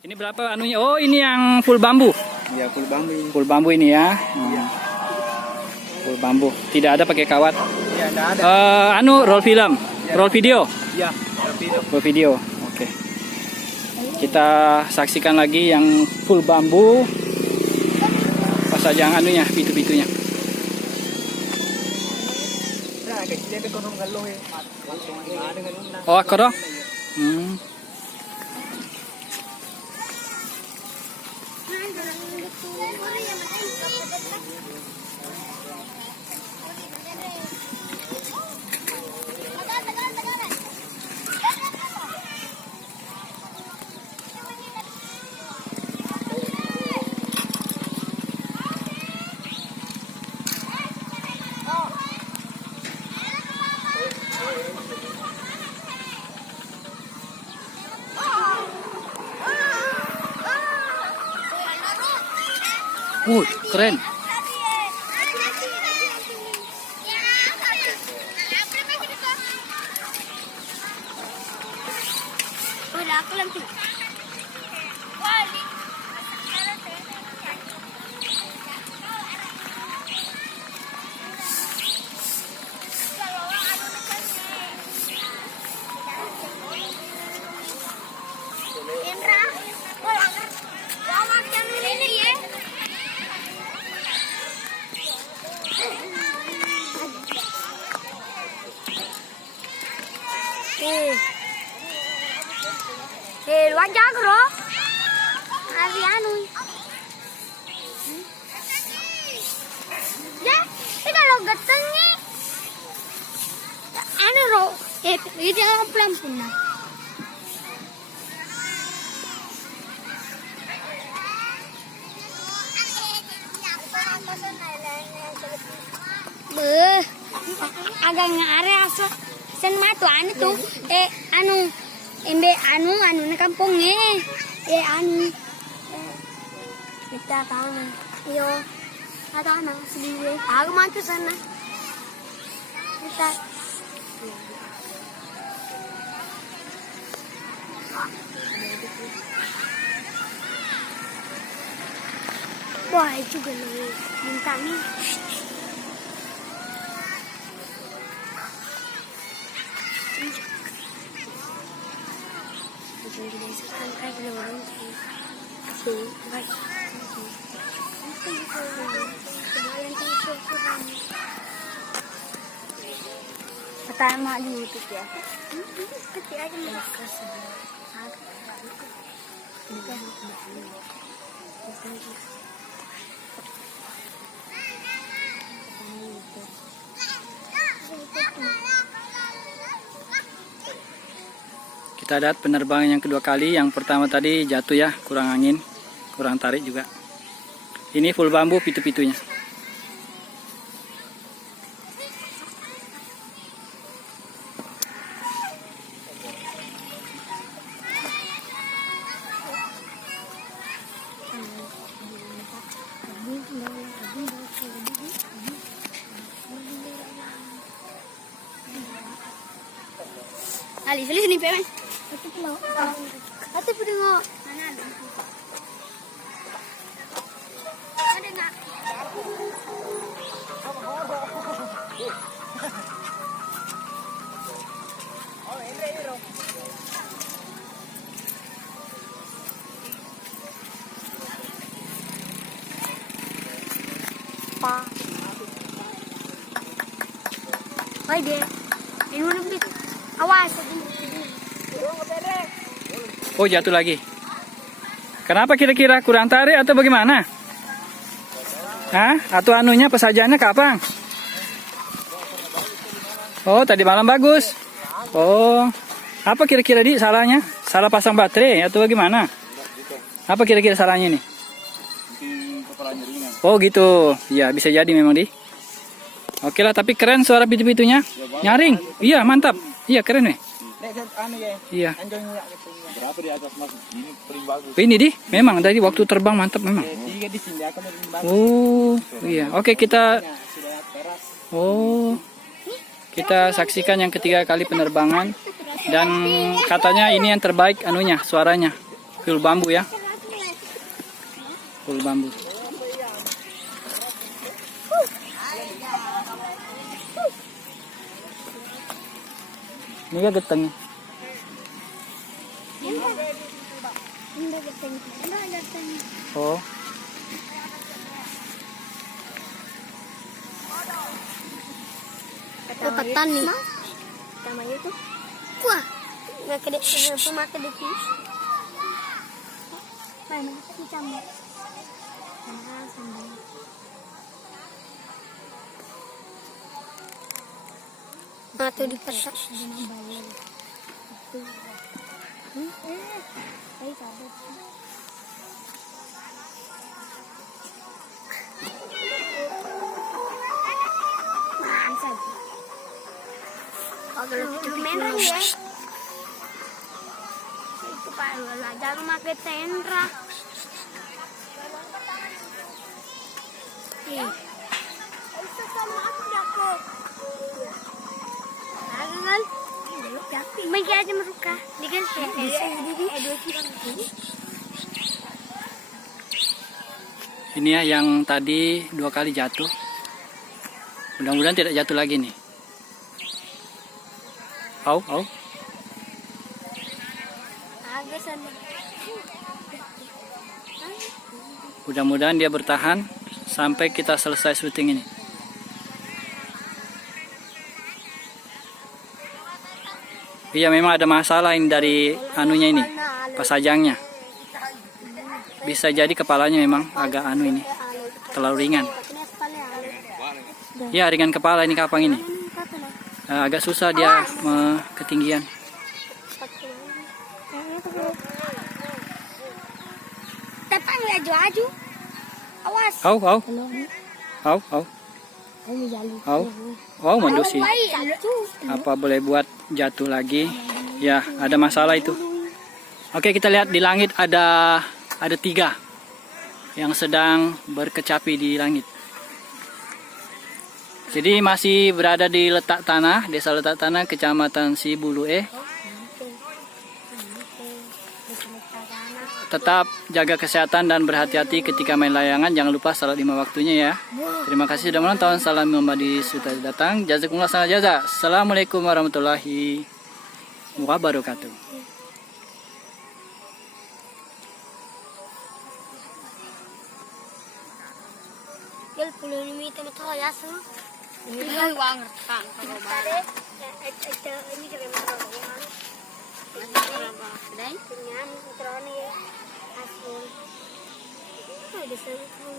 Ini berapa anunya? Oh, ini yang full bambu. Iya, full bambu ini. Full bambu ini ya. Iya. Full bambu. Tidak ada pakai kawat. Iya, enggak ada. Roll film, roll video. Iya, video. Roll video. Oke. Kita saksikan lagi yang full bambu. Pasajang anunya, pitu-pitunya. Nah, kecil ada konon galoh ya. Oh, ako dong. Keren. Udah aku lempar. Indra, bawa kamera ini ya. Luan jago, hari anu. Ya, ini kalau getengnya, anu ro, ini yang pelan punya. Agak ngare aso sen matu anu tuh anu embe anu na kampungnya anu kita tanah yo tanah sendiri aku matu sana kita wah juga nih bintangnya. Pertama di YouTube ya. Ketik aja Kita lihat penerbangan yang kedua kali. Yang pertama tadi jatuh ya, kurang angin, kurang tarik juga. Ini full bambu pitu-pitunya. Ali, sini pemen. Ate pwede nga. Ada nggak? Pa. Baik deh. Ini udah beli. Awas. Oh, jatuh lagi. Kenapa kira-kira kurang tarik atau bagaimana? Hah? Atau anunya pesajaannya kapan? Oh, tadi malam bagus. Oh, apa kira-kira di salahnya? Salah pasang baterai atau bagaimana? Apa kira-kira salahnya nih? Oh gitu, ya bisa jadi memang di. Oke lah, tapi keren suara pitu-pitunya. Nyaring, iya mantap, iya keren nih. Iya. Berapa di atas mas? Ini paling bagus. Ini di, memang dari waktu terbang mantap memang. Tiga di sini akan paling bagus. Oh iya, oke kita. Oh, kita saksikan yang ketiga kali penerbangan dan katanya ini yang terbaik anunya suaranya. full bambu ya. Full bambu. Ini kan getengnya. Oh. Ketan nih. Namanya itu. Wah. Nggak kede cuma kede fish. Mana sih kamu? Sambal. Atau dipesak. Lumayan ya. Itu Pak, belajar pakai tendra. Itu sama aku dapat. Agal. Main aja meruka. Dikan Ini ya yang tadi 2 kali jatuh. Mudah-mudahan tidak jatuh lagi nih. Au. agak sana. Mudah-mudahan dia bertahan sampai kita selesai syuting ini. Iya, memang ada masalah ini dari anunya ini, pasajangnya. Bisa jadi kepalanya memang agak anu ini, terlalu ringan. Ya, ringan kepala ini kapang ini. Agak susah dia ketinggian. Tepan aju. Awas. Au, mendosi. Apa boleh buat jatuh lagi? Ya, ada masalah itu. Oke, kita lihat di langit ada 3 yang sedang berkecapi di langit. Jadi masih berada di Letak Tanah, Desa Letak Tanah, Kecamatan Sibulueh. Tetap jaga kesehatan dan berhati-hati ketika main layangan. Jangan lupa salat 5 waktunya ya. Terima kasih sudah menonton. Salam membadi sudah datang. Jazakumullah sana jaza. Assalamualaikum warahmatullahi wabarakatuh. Yel puluh ini teman tahu ya su. Ini uang rekam. Ini keren banget. Dan punya mikroni ya. Asli. Ada satu.